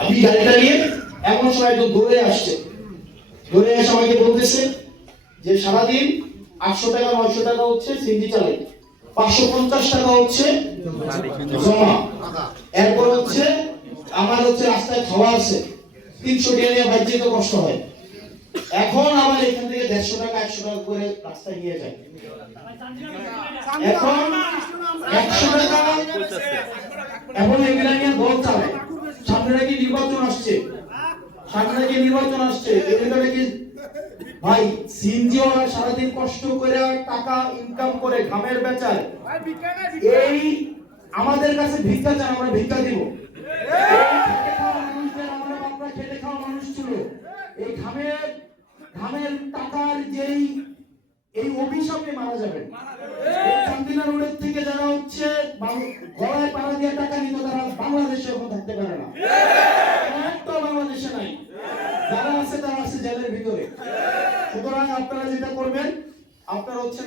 আমি গাড়িটা নিয়ে এমন সময় একজন দৌড়ে আসছে, দৌড়ে এসে আমাকে বলতেছে যে সারাদিন 800 টাকা 900 টাকা হচ্ছে সিএনজি চালাই, 550 টাকা হচ্ছে জমা, এরপর হচ্ছে আমার হচ্ছে রাস্তায় খাওয়া আছে, 300 টাকা নিয়ে বাইক যেতে কষ্ট হয়, এখন আমার এখান থেকে 150 টাকা 100 টাকা করে রাস্তায় নিয়ে যায়। এখন 100 টাকা এখন এগুলা নিয়ে দল চালায়। সামনে নাকি নির্বাচন আসছে, সামনে নাকি নির্বাচন আসছে, এটা নাকি ভাই সিএনজি ওরা সারাদিন কষ্ট করে টাকা ইনকাম করে ঘামের বেচায়, এই আমাদের কাছে ভিক্ষা চান, আমরা ভিক্ষা দিব। আমরা বাপরা খেটে খাওয়া মানুষ ছিল, এই ঘামের টাকার যেই এই অভিশাপে মারা যাবে। চান্দিনা রোডের থেকে যারা হচ্ছে গলায় পাড়া দিয়ে টাকা নিত, তারা বাংলাদেশে এখন থাকতে পারে না, একটা বাংলাদেশে নাই, যারা আছে তারা আছে জেলের ভিতরে। সুতরাং আপনারা যেটা করবেন, আপনারা হচ্ছে